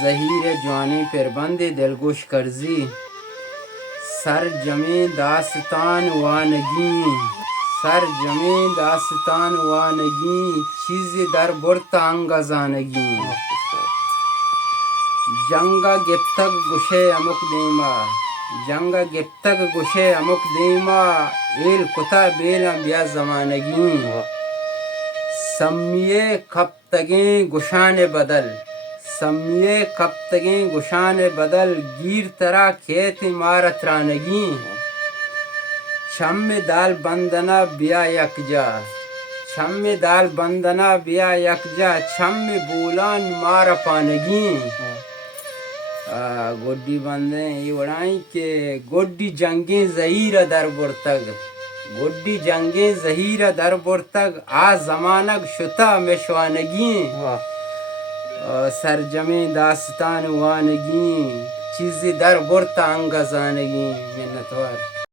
ज़हीर जवानी परबंद दिलगोश करजी सर जमे दास्तान वानगी सर जमे दास्तान वानगी चीज़ दर बुरता अंगज़ानगी जंगा गिफ्तग गुशे अमुक देमा जंगा गिफ्तग गुशे अमुक देमा एल कुता बेला बिया ज़मानगी सम्मिये कब तगें गुशान बदल सम्मिये कब तगें गुशान बदल गिर तरा खेत मारत रानगी छम्मे दाल बंदना बिया यकजा छम्मे दाल बंदना बिया यकजा छम्मे बोलान मार पानगी गोड्डी बंदे ये उड़ाई के गोड्डी जंगे ज़हीरा दर बुरतग गोड्डी जंगे ज़हीरा दर बुरतग आ ज़मानक शुता मेशवानगी सरजमे दास्तान वानगी चीज़ी दर बुरता अंगज़ानगी मिन्नतवार।